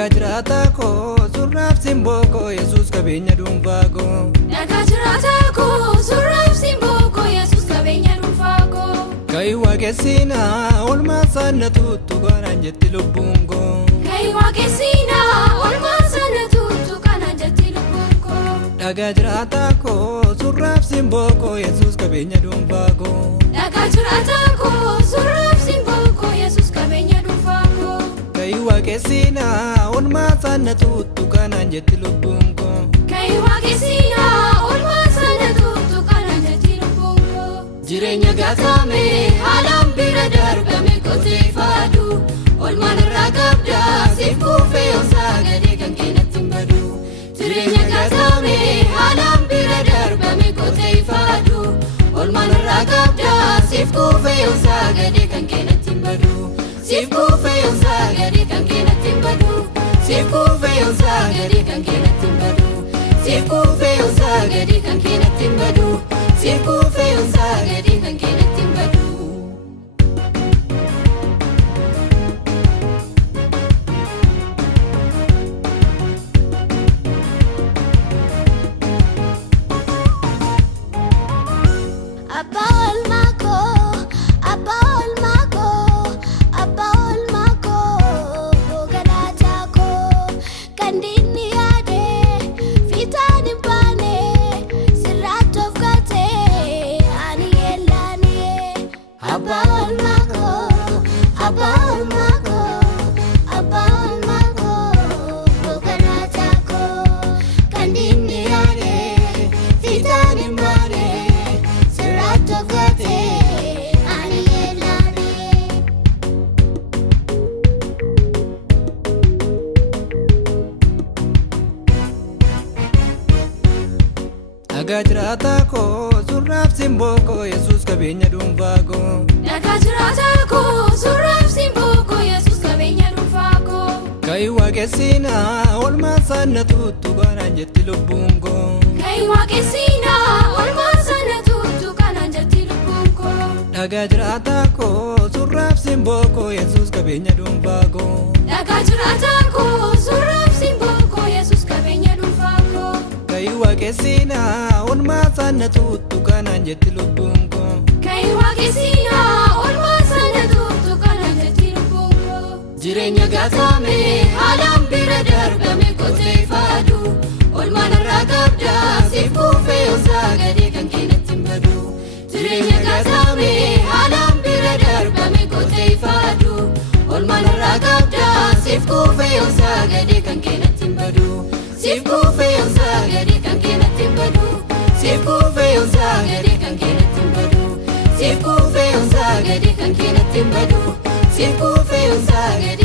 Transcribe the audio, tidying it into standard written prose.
Dhagaa jiraataa koo surraaf simboo koo Yesuus qabeenya dhuunfaa koo. Dhagaa jiraataa koo surraaf simboo koo Yesuus qabeenya dhuunfaa koo. Ka'ii waaqessinaa oolmaa sana tuttu kanaan jetti lubbuun koo. Ka'ii waaqessinaa oolmaa sana tuttu kanaan jetti lubbuun koo. Dhagaa jiraataa koo surraaf simboo koo Yesuus qabeenya dhuunfaa koo. Dhagaa jiraataa koo surraaf simboo koo Yesuus qabeenya dhuunfaa koo. Ka'ii waaqessinaa oolmaa sana tuttu kanaan jetti lubbuun koo. Ka'ii waaqessinaa oolmaa sana tuttu kanaan jetti lubbuun koo. Jireenya gaatame haalaan bira darbame kotee faadu. Oolmaan irraa qabdaa siif kuufee osaa gadee kan keenatti hin badu. Jireenya gaatame haalaan bira darbame kotee faadu. Oolmaan irraa qabdaa siif kuufee osaa gadee kan keenatti hin badu. Siif kuufee osaa gadee kan keenatti hin badu. Siif kuufee osaa gadee kan keenatti hin badu. Siif kuufee osaa gadee kan keenatti hin badu. Siif kuufee osaa gadee kan keenatti hin badu. Dhagaa jiraataa koo surraaf simboo koo Yesuus qabeenya dhuunfaa koo. Dhagaa jiraataa koo surraaf simboo koo Yesuus qabeenya dhuunfaa koo. Ka'ii waaqessinaa oolmaa sana tuttu kanaan jetti lubbuun koo. Ka'ii waaqessinaa oolmaa sana tuttu kanaan jetti lubbuun koo. Dhagaa jiraataa koo surraaf simboo koo Yesuus qabeenya dhuunfaa koo. Dhagaa jiraataa koo surraaf simboo koo Yesuus qabeenya dhuunfaa koo. Ka'ii waaqessinaa oolmaa sana tuttu kanaan jetti lubbuun koo. Ka'ii waaqessinaa oolmaa sana tuttu kanaan jetti lubbuun koo. Jireenya gaatame haalaan bira darbame kotee faadu. Oolmaan irraa qabdaa siif kuufee osaa gadee kan keenatti hin badu. Jireenya gaatame haalaan bira darbame kotee faadu. Oolmaan irraa qabdaa siif kuufee osaa gadee kan keenatti hin badu. Siif kuufee osaa gadee kan keenatti hin badu. Siif kuufee osaa gadee kan keenatti hin badu. Siif kuufee osaa gadee kan keenatti hin badu. Siif kuufee osaa gadee.